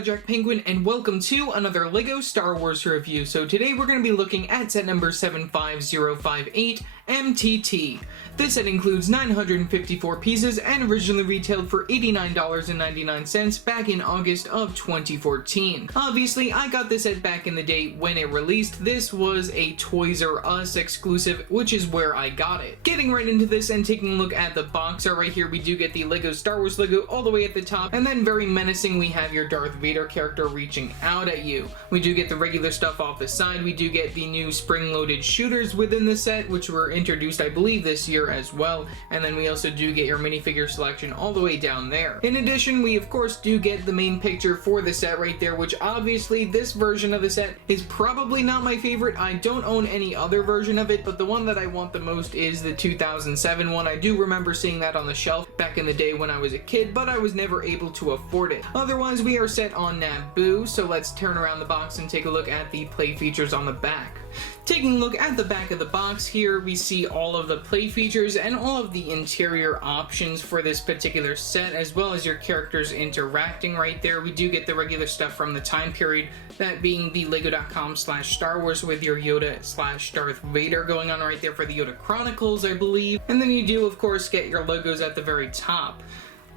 Jack Penguin, and welcome to another LEGO Star Wars review. So today we're going to be looking at set number 75058, MTT. This set includes 954 pieces and originally retailed for $89.99 back in August of 2014. Obviously, I got this set back in the day when it released. This was a Toys R Us exclusive, which is where I got it. Getting right into this and taking a look at the box art right here, we do get the LEGO Star Wars logo all the way at the top, and then very menacing, we have your Darth Vader character reaching out at you. We do get the regular stuff off the side. We do get the new spring-loaded shooters within the set, which were introduced, I believe, this year as well, and then we also do get your minifigure selection all the way down there. In addition, we of course do get the main picture for the set right there, which obviously this version of the set is probably not my favorite. I don't own any other version of it, but the one that I want the most is the 2007 one. I do remember seeing that on the shelf back in the day when I was a kid, but I was never able to afford it. Otherwise, we are set on Naboo, so let's turn around the box and take a look at the play features on the back. Taking a look at the back of the box here, we see all of the play features and all of the interior options for this particular set, as well as your characters interacting right there. We do get the regular stuff from the time period, that being the lego.com/Star Wars with your Yoda/Darth Vader going on right there for the Yoda Chronicles, I believe. And then you do, of course, get your logos at the very top.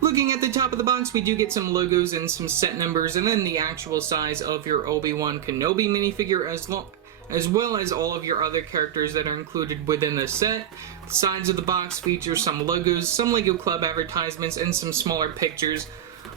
Looking at the top of the box, we do get some logos and some set numbers, and then the actual size of your Obi-Wan Kenobi minifigure, as well as all of your other characters that are included within the set. The sides of the box feature some logos, some LEGO Club advertisements, and some smaller pictures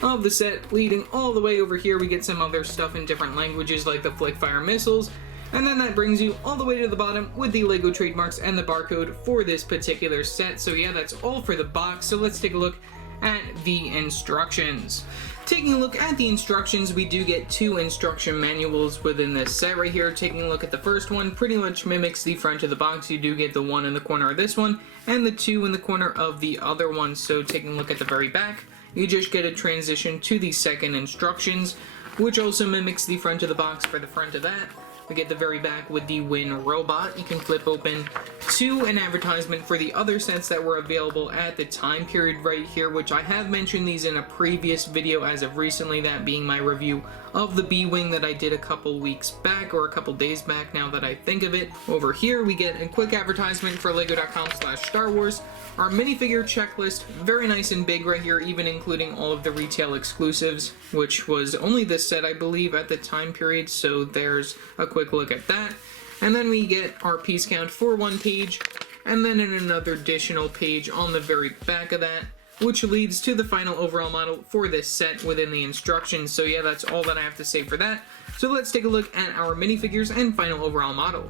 of the set. Leading all the way over here, we get some other stuff in different languages like the Flickfire missiles. And then that brings you all the way to the bottom with the LEGO trademarks and the barcode for this particular set. So yeah, that's all for the box. So let's take a look at the instructions. Taking a look at the instructions, we do get two instruction manuals within this set right here. Taking a look at the first one, pretty much mimics the front of the box. You do get the one in the corner of this one and the two in the corner of the other one. So taking a look at the very back, you just get a transition to the second instructions, which also mimics the front of the box for the front of that. We get the very back with the Win robot. You can flip open to an advertisement for the other sets that were available at the time period right here, which I have mentioned these in a previous video as of recently, that being my review of the B-Wing that I did a couple weeks back, or a couple days back now that I think of it. Over here we get a quick advertisement for lego.com/Star Wars. Our minifigure checklist, very nice and big right here, even including all of the retail exclusives, which was only this set I believe at the time period, so there's a quick look at that. And then we get our piece count for one page, and then another additional page on the very back of that, which leads to the final overall model for this set within the instructions. So yeah, that's all that I have to say for that. So let's take a look at our minifigures and final overall model.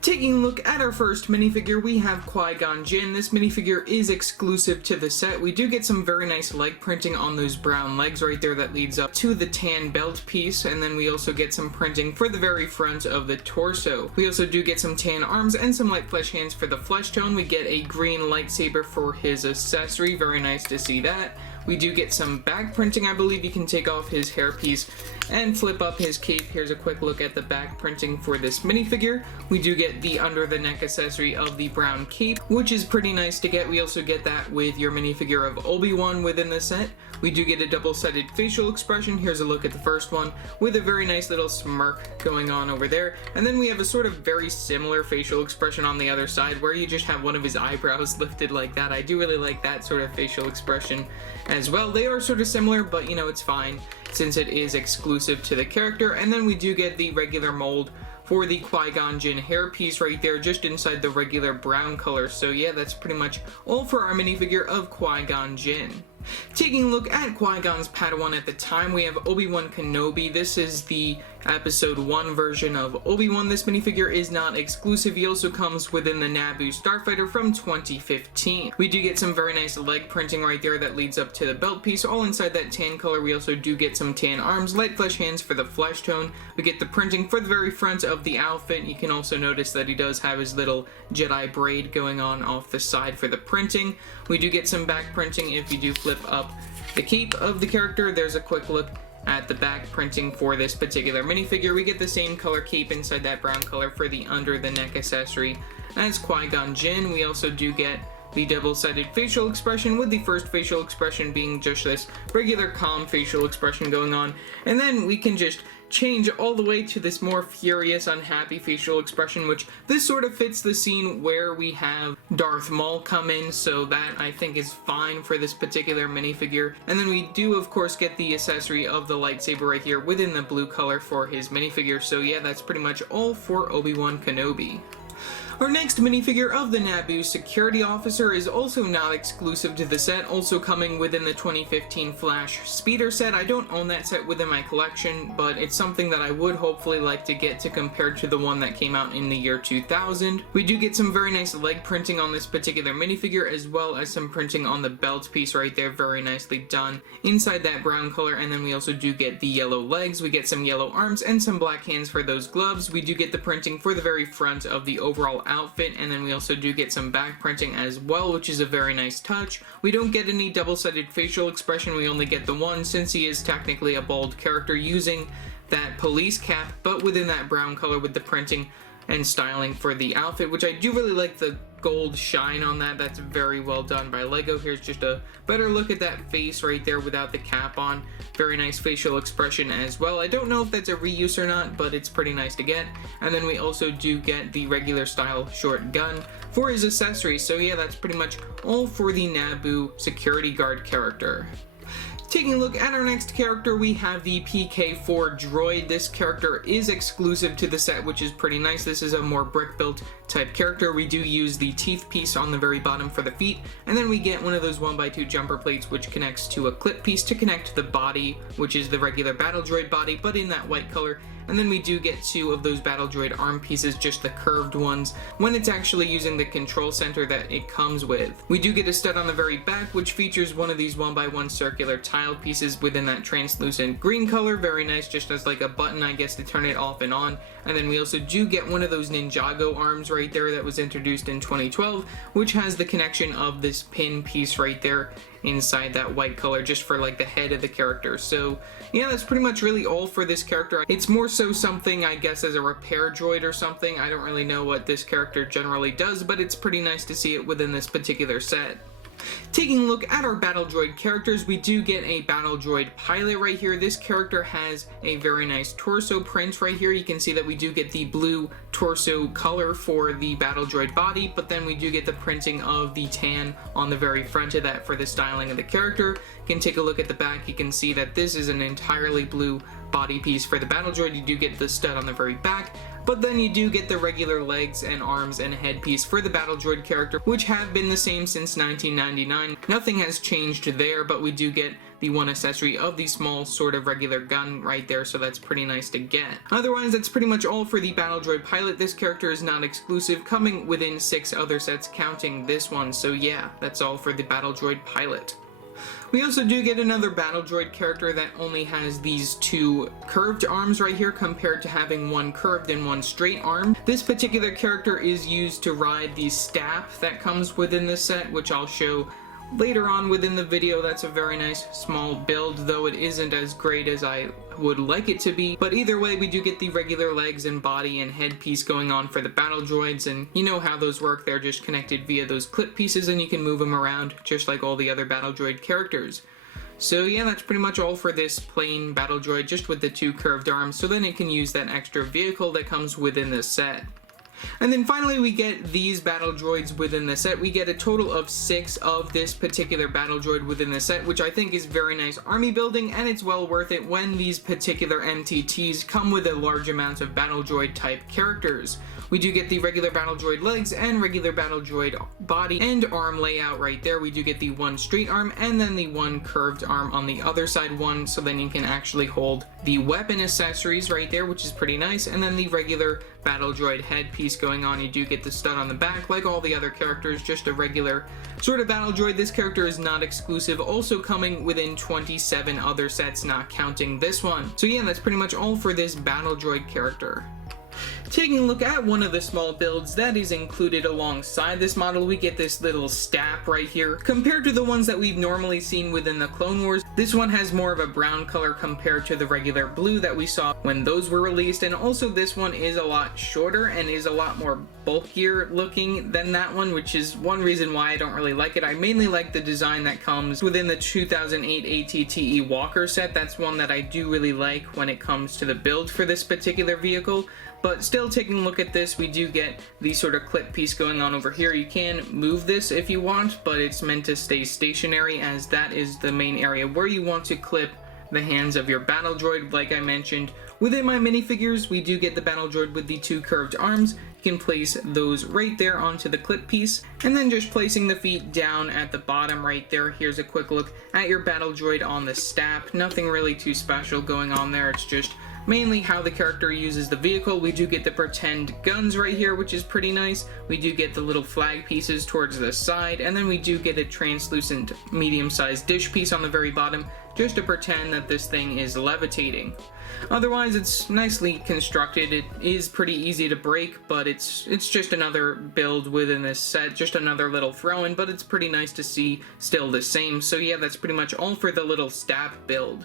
Taking a look at our first minifigure, we have Qui-Gon Jinn. This minifigure is exclusive to the set. We do get some very nice leg printing on those brown legs right there that leads up to the tan belt piece, and then we also get some printing for the very front of the torso. We also do get some tan arms and some light flesh hands for the flesh tone. We get a green lightsaber for his accessory, very nice to see that. We do get some back printing. I believe you can take off his hairpiece and flip up his cape. Here's a quick look at the back printing for this minifigure. We do get the under the neck accessory of the brown cape, which is pretty nice to get. We also get that with your minifigure of Obi-Wan within the set. We do get a double-sided facial expression. Here's a look at the first one with a very nice little smirk going on over there. And then we have a sort of very similar facial expression on the other side where you just have one of his eyebrows lifted like that. I do really like that sort of facial expression as well. They are sort of similar, but you know, it's fine since it is exclusive to the character. And then we do get the regular mold for the Qui-Gon Jinn hairpiece right there, just inside the regular brown color. So yeah, that's pretty much all for our minifigure of Qui-Gon Jinn. Taking a look at Qui-Gon's Padawan at the time, we have Obi-Wan Kenobi. This is the Episode 1 version of Obi-Wan. This minifigure is not exclusive. He also comes within the Naboo Starfighter from 2015. We do get some very nice leg printing right there that leads up to the belt piece, all inside that tan color. We also do get some tan arms, light flesh hands for the flesh tone. We get the printing for the very front of the outfit. You can also notice that he does have his little Jedi braid going on off the side for the printing. We do get some back printing. If you do flip up the cape of the character, there's a quick look at the back printing for this particular minifigure. We get the same color cape inside that brown color for the under the neck accessory as Qui-Gon Jinn. We also do get the double-sided facial expression, with the first facial expression being just this regular calm facial expression going on, and then we can just change all the way to this more furious, unhappy facial expression, which this sort of fits the scene where we have Darth Maul come in, so that I think is fine for this particular minifigure. And then we do of course get the accessory of the lightsaber right here within the blue color for his minifigure, so yeah, that's pretty much all for Obi-Wan Kenobi. Our next minifigure of the Naboo security officer is also not exclusive to the set, also coming within the 2015 Flash Speeder set. I don't own that set within my collection, but it's something that I would hopefully like to get to compare to the one that came out in the year 2000. We do get some very nice leg printing on this particular minifigure, as well as some printing on the belt piece right there, very nicely done inside that brown color. And then we also do get the yellow legs, we get some yellow arms, and some black hands for those gloves. We do get the printing for the very front of the overall outfit, and then we also do get some back printing as well, which is a very nice touch. We don't get any double-sided facial expression, we only get the one, since he is technically a bald character using that police cap, but within that brown color with the printing and styling for the outfit, which I do really like the gold shine on that. That's very well done by LEGO. Here's just a better look at that face right there without the cap on. Very nice facial expression as well. I don't know if that's a reuse or not, but it's pretty nice to get. And then we also do get the regular style short gun for his accessories. So yeah, that's pretty much all for the Naboo security guard character. Taking a look at our next character, we have the PK-4 Droid. This character is exclusive to the set, which is pretty nice. This is a more brick-built type character. We do use the teeth piece on the very bottom for the feet, and then we get one of those 1x2 jumper plates which connects to a clip piece to connect the body, which is the regular battle droid body, but in that white color. And then we do get two of those battle droid arm pieces, just the curved ones, when it's actually using the control center that it comes with. We do get a stud on the very back, which features one of these 1x1 circular tile pieces within that translucent green color. Very nice, just as like a button, I guess, to turn it off and on. And then we also do get one of those Ninjago arms right there that was introduced in 2012, which has the connection of this pin piece right there inside that white color, just for like the head of the character. So yeah, that's pretty much really all for this character. It's more so something, I guess, as a repair droid or something. I don't really know what this character generally does, but it's pretty nice to see it within this particular set. Taking a look at our battle droid characters, we do get a battle droid pilot right here. This character has a very nice torso print right here. You can see that we do get the blue torso color for the battle droid body, but then we do get the printing of the tan on the very front of that for the styling of the character. You can take a look at the back. You can see that this is an entirely blue body piece for the battle droid. You do get the stud on the very back, but then you do get the regular legs and arms and headpiece for the battle droid character, which have been the same since 1999. Nothing has changed there, but we do get the one accessory of the small sort of regular gun right there, so that's pretty nice to get. Otherwise, that's pretty much all for the battle droid pilot. This character is not exclusive, coming within 6 other sets counting this one, so yeah, that's all for the battle droid pilot. We also do get another battle droid character that only has these 2 curved arms right here, compared to having one curved and one straight arm. This particular character is used to ride the Stap that comes within this set, which I'll show later on within the video. That's a very nice small build, though it isn't as great as I would like it to be. But either way, we do get the regular legs and body and headpiece going on for the battle droids, and you know how those work. They're just connected via those clip pieces, and you can move them around just like all the other battle droid characters. So yeah, that's pretty much all for this plain battle droid, just with the 2 curved arms, so then it can use that extra vehicle that comes within this set. And then finally, we get these battle droids within the set. We get a total of 6 of this particular battle droid within the set, which I think is very nice army building, and it's well worth it when these particular MTTs come with a large amount of battle droid type characters. We do get the regular battle droid legs and regular battle droid body and arm layout right there. We do get the 1 straight arm and then the 1 curved arm on the other side one, so then you can actually hold the weapon accessories right there, which is pretty nice. And then the regular battle droid headpiece going on. You do get the stud on the back like all the other characters, just a regular sort of battle droid. This character is not exclusive, also coming within 27 other sets, not counting this one. So yeah, that's pretty much all for this battle droid character. Taking a look at one of the small builds that is included alongside this model, we get this little Stap right here. Compared to the ones that we've normally seen within the Clone Wars, this one has more of a brown color compared to the regular blue that we saw when those were released, and also this one is a lot shorter and is a lot more bulkier looking than that one, which is one reason why I don't really like it. I mainly like the design that comes within the 2008 ATTE Walker set. That's one that I do really like when it comes to the build for this particular vehicle. But still, taking a look at this, we do get the sort of clip piece going on over here. You can move this if you want, but it's meant to stay stationary, as that is the main area where you want to clip the hands of your battle droid. Like I mentioned, within my minifigures, we do get the battle droid with the 2 curved arms. You can place those right there onto the clip piece, and then just placing the feet down at the bottom right there. Here's a quick look at your battle droid on the Stap. Nothing really too special going on there. It's just mainly how the character uses the vehicle. We do get the pretend guns right here, which is pretty nice. We do get the little flag pieces towards the side, and then we do get a translucent medium-sized dish piece on the very bottom, just to pretend that this thing is levitating. Otherwise, it's nicely constructed. It is pretty easy to break, but it's just another build within this set, just another little throw-in, but it's pretty nice to see still the same. So yeah, that's pretty much all for the little Stap build.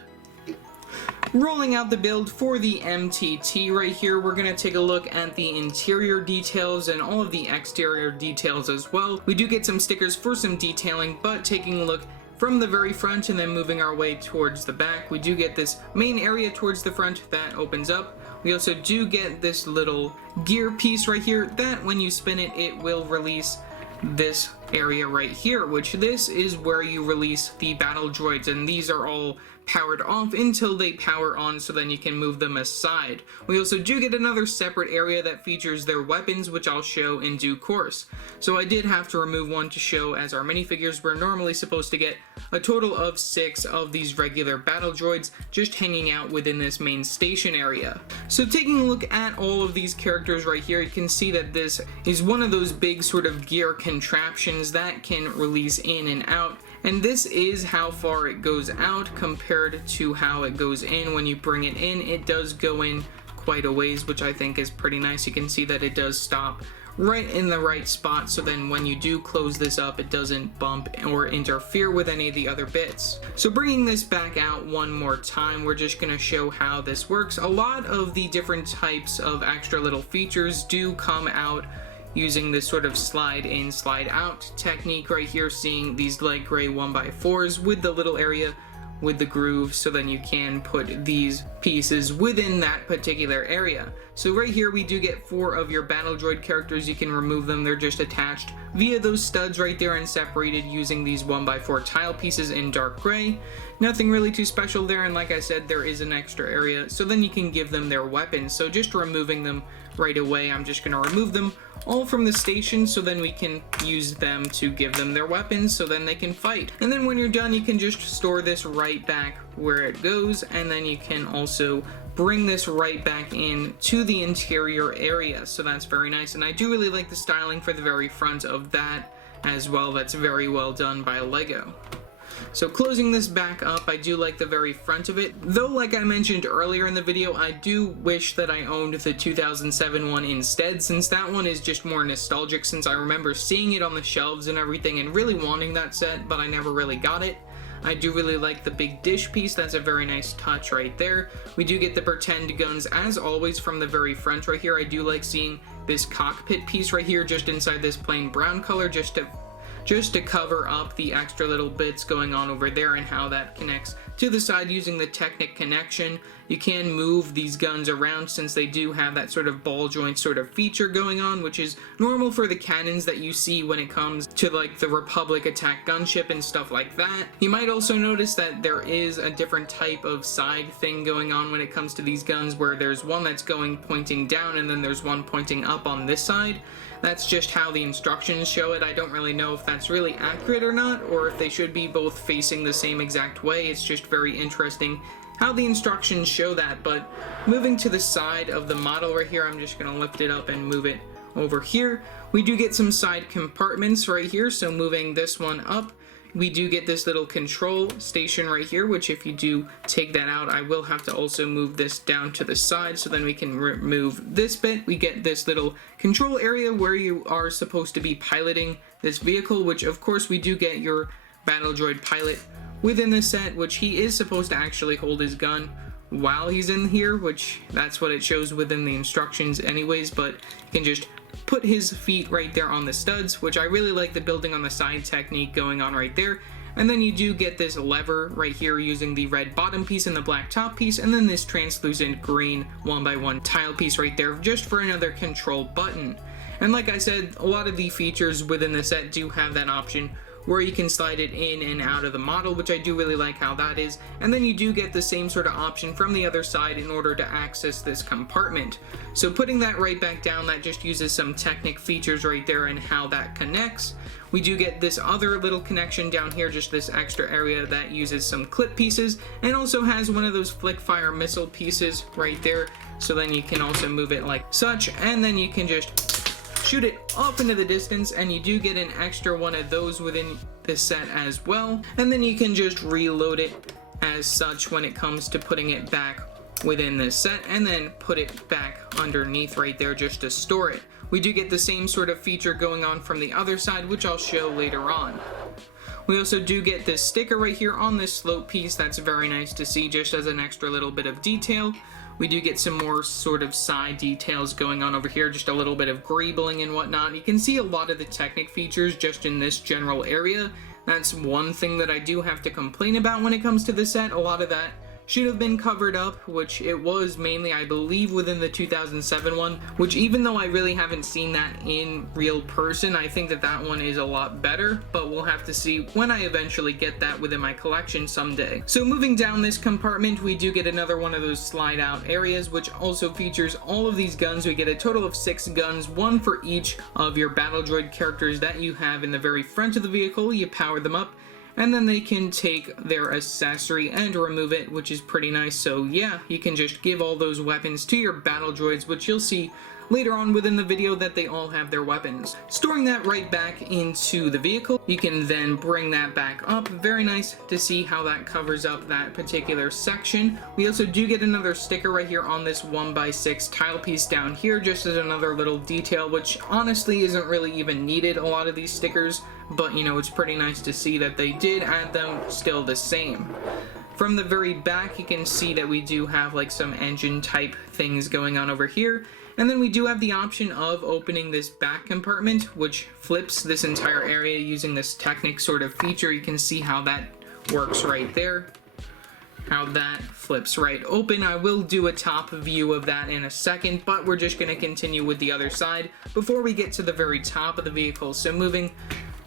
Rolling out the build for the MTT right here, we're going to take a look at the interior details and all of the exterior details as well. We do get some stickers for some detailing, but taking a look from the very front and then moving our way towards the back, we do get this main area towards the front that opens up. We also do get this little gear piece right here that when you spin it, it will release this area right here, which this is where you release the battle droids, and these are all powered off until they power on, so then you can move them aside. We also do get another separate area that features their weapons, which I'll show in due course. So I did have to remove one to show, as our minifigures were normally supposed to get a total of 6 of these regular battle droids just hanging out within this main station area. So taking a look at all of these characters right here, you can see that this is one of those big sort of gear contraptions that can release in and out. And this is how far it goes out compared to how it goes in. When you bring it in, it does go in quite a ways, which I think is pretty nice. You can see that it does stop right in the right spot, so then when you do close this up, it doesn't bump or interfere with any of the other bits. So bringing this back out one more time, we're just going to show how this works. A lot of the different types of extra little features do come out using this sort of slide in, slide out technique right here, seeing these light gray 1x4s with the little area with the groove, so then you can put these pieces within that particular area. So right here we do get 4 of your battle droid characters. You can remove them. They're just attached via those studs right there and separated using these 1x4 tile pieces in dark gray. Nothing really too special there, and like I said, there is an extra area, so then you can give them their weapons. So just removing them right away, I'm just going to remove them all from the station, so then we can use them to give them their weapons, so then they can fight. And then when you're done, you can just store this right back where it goes, and then you can also bring this right back in to the interior area. So that's very nice, and I do really like the styling for the very front of that as well. That's very well done by Lego. So closing this back up, I do like the very front of it, though like I mentioned earlier in the video, I do wish that I owned the 2007 one instead, since that one is just more nostalgic, since I remember seeing it on the shelves and everything and really wanting that set, but I never really got it. I do really like the big dish piece. That's a very nice touch right there. We do get the pretend guns as always from the very front right here. I do like seeing this cockpit piece right here just inside this plain brown color, just to cover up the extra little bits going on over there and how that connects to the side using the Technic connection. You can move these guns around since they do have that sort of ball joint sort of feature going on, which is normal for the cannons that you see when it comes to like the Republic attack gunship and stuff like that. You might also notice that there is a different type of side thing going on when it comes to these guns, where there's one that's pointing down and then there's one pointing up on this side. That's just how the instructions show it. I don't really know if that's really accurate or not, or if they should be both facing the same exact way. It's just very interesting how the instructions show that. But moving to the side of the model right here, I'm just going to lift it up and move it over here. We do get some side compartments right here, so moving this one up, we do get this little control station right here, which if you do take that out, I will have to also move this down to the side, so then we can remove this bit. We get this little control area where you are supposed to be piloting this vehicle, which of course we do get your battle droid pilot within the set, which he is supposed to actually hold his gun while he's in here, which that's what it shows within the instructions anyways, but you can just put his feet right there on the studs, which I really like the building on the side technique going on right there. And then you do get this lever right here using the red bottom piece and the black top piece, and then this translucent green 1x1 tile piece right there just for another control button. And like I said, a lot of the features within the set do have that option where you can slide it in and out of the model, which I do really like how that is. And then you do get the same sort of option from the other side in order to access this compartment. So putting that right back down, that just uses some Technic features right there and how that connects. We do get this other little connection down here, just this extra area that uses some clip pieces, and also has one of those flick fire missile pieces right there. So then you can also move it like such, and then you can just shoot it off into the distance, and you do get an extra one of those within this set as well. And then you can just reload it as such when it comes to putting it back within this set, and then put it back underneath right there just to store it. We do get the same sort of feature going on from the other side, which I'll show later on. We also do get this sticker right here on this slope piece. That's very nice to see, just as an extra little bit of detail. We do get some more sort of side details going on over here, just a little bit of greebling and whatnot. You can see a lot of the Technic features just in this general area. That's one thing that I do have to complain about when it comes to the set. A lot of that should have been covered up, which it was mainly, I believe, within the 2007 one, which even though I really haven't seen that in real person, I think that that one is a lot better, but we'll have to see when I eventually get that within my collection someday. So moving down this compartment, we do get another one of those slide out areas, which also features all of these guns. We get a total of 6 guns, one for each of your battle droid characters that you have in the very front of the vehicle. You power them up, and then they can take their accessory and remove it, which is pretty nice. So yeah, you can just give all those weapons to your battle droids, which you'll see later on within the video that they all have their weapons. Storing that right back into the vehicle, you can then bring that back up. Very nice to see how that covers up that particular section. We also do get another sticker right here on this 1x6 tile piece down here, just as another little detail, which honestly isn't really even needed, a lot of these stickers, but you know, it's pretty nice to see that they did add them still the same. From the very back, you can see that we do have like some engine type things going on over here. And then we do have the option of opening this back compartment, which flips this entire area using this Technic sort of feature. You can see how that works right there, how that flips right open. I will do a top view of that in a second, but we're just going to continue with the other side before we get to the very top of the vehicle. So moving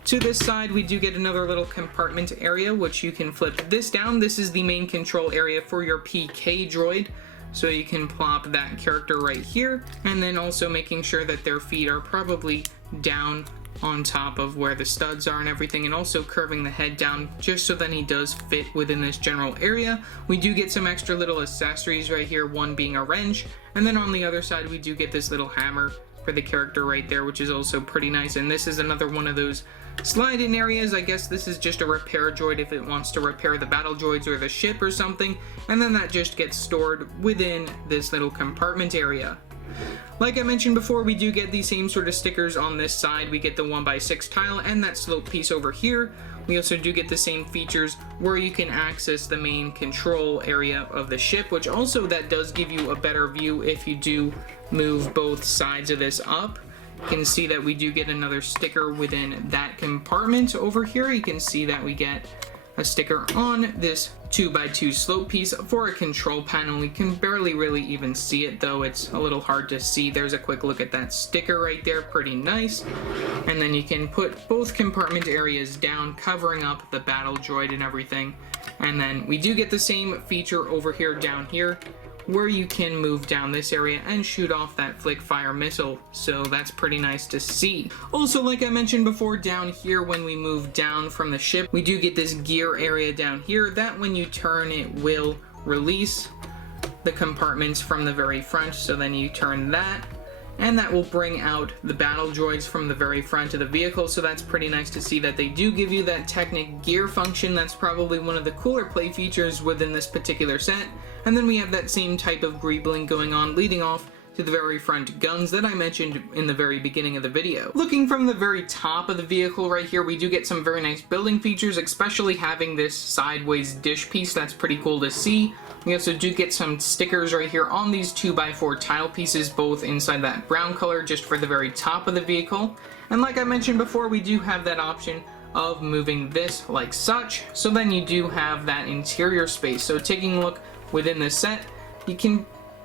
to this side, we do get another little compartment area, which you can flip this down. This is the main control area for your PK droid. So you can plop that character right here, and then also making sure that their feet are probably down on top of where the studs are and everything, and also curving the head down just so that he does fit within this general area. We do get some extra little accessories right here, one being a wrench, and then on the other side we do get this little hammer for the character right there, which is also pretty nice. And this is another one of those slide-in areas. I guess this is just a repair droid if it wants to repair the battle droids or the ship or something, and then that just gets stored within this little compartment area. Like I mentioned before, we do get the same sort of stickers on this side. We get the 1x6 tile and that slope piece over here. We also do get the same features where you can access the main control area of the ship, which also that does give you a better view if you do move both sides of this up. You can see that we do get another sticker within that compartment over here. You can see that we get a sticker on this 2x2 slope piece for a control panel. We can barely really even see it, though it's a little hard to see. There's a quick look at that sticker right there, pretty nice. And then you can put both compartment areas down, covering up the battle droid and everything. And then we do get the same feature over here down here, where you can move down this area and shoot off that flick fire missile, so that's pretty nice to see. Also, like I mentioned before, down here when we move down from the ship, we do get this gear area down here that when you turn it will release the compartments from the very front. So then you turn that and that will bring out the battle droids from the very front of the vehicle, so that's pretty nice to see that they do give you that Technic gear function. That's probably one of the cooler play features within this particular set. And then we have that same type of greebling going on, leading off to the very front guns that I mentioned in the very beginning of the video. Looking from the very top of the vehicle right here, we do get some very nice building features, especially having this sideways dish piece. That's pretty cool to see. We also do get some stickers right here on these 2x4 tile pieces, both inside that brown color just for the very top of the vehicle. And like I mentioned before, we do have that option of moving this like such, so then you do have that interior space. So taking a look within this set,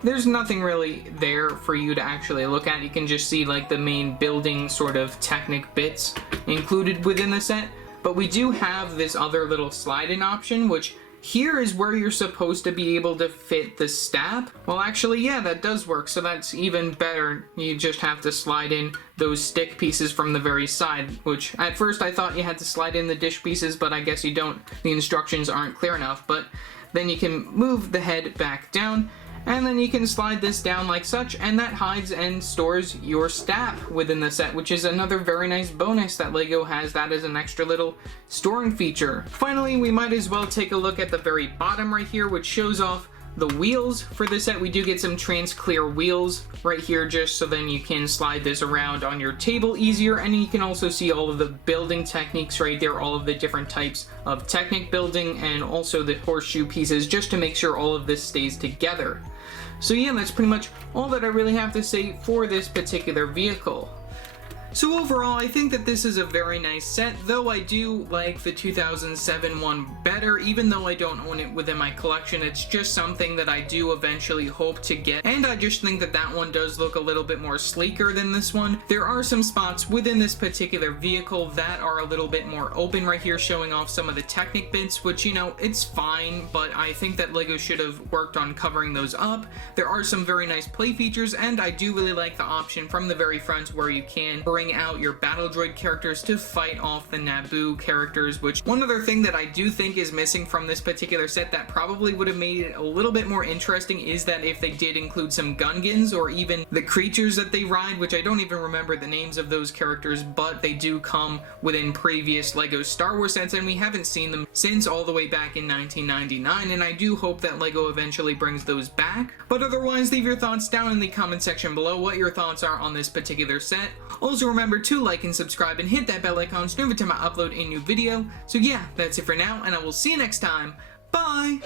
there's nothing really there for you to actually look at. You can just see like the main building sort of Technic bits included within the set. But we do have this other little slide-in option, which here is where you're supposed to be able to fit the Stap. Well, actually, yeah, that does work, so that's even better. You just have to slide in those stick pieces from the very side, which at first I thought you had to slide in the dish pieces, but I guess you don't. The instructions aren't clear enough. But then you can move the head back down, and then you can slide this down like such, and that hides and stores your Stap within the set, which is another very nice bonus that LEGO has. That is an extra little storing feature. Finally, we might as well take a look at the very bottom right here, which shows off the wheels for this set. We do get some trans clear wheels right here, just so then you can slide this around on your table easier, and you can also see all of the building techniques right there, all of the different types of Technic building, and also the horseshoe pieces, just to make sure all of this stays together. So yeah, that's pretty much all that I really have to say for this particular vehicle. So overall, I think that this is a very nice set, though I do like the 2007 one better. Even though I don't own it within my collection, it's just something that I do eventually hope to get, and I just think that that one does look a little bit more sleeker than this one. There are some spots within this particular vehicle that are a little bit more open right here, showing off some of the Technic bits, which, you know, it's fine, but I think that LEGO should have worked on covering those up. There are some very nice play features, and I do really like the option from the very front where you can bring out your battle droid characters to fight off the Naboo characters, which one other thing that I do think is missing from this particular set that probably would have made it a little bit more interesting is that if they did include some Gungans or even the creatures that they ride, which I don't even remember the names of those characters, but they do come within previous LEGO Star Wars sets, and we haven't seen them since all the way back in 1999, and I do hope that LEGO eventually brings those back. But otherwise, leave your thoughts down in the comment section below what your thoughts are on this particular set. Also remember to like and subscribe and hit that bell icon so every time I upload a new video. So yeah, that's it for now, and I will see you next time. Bye!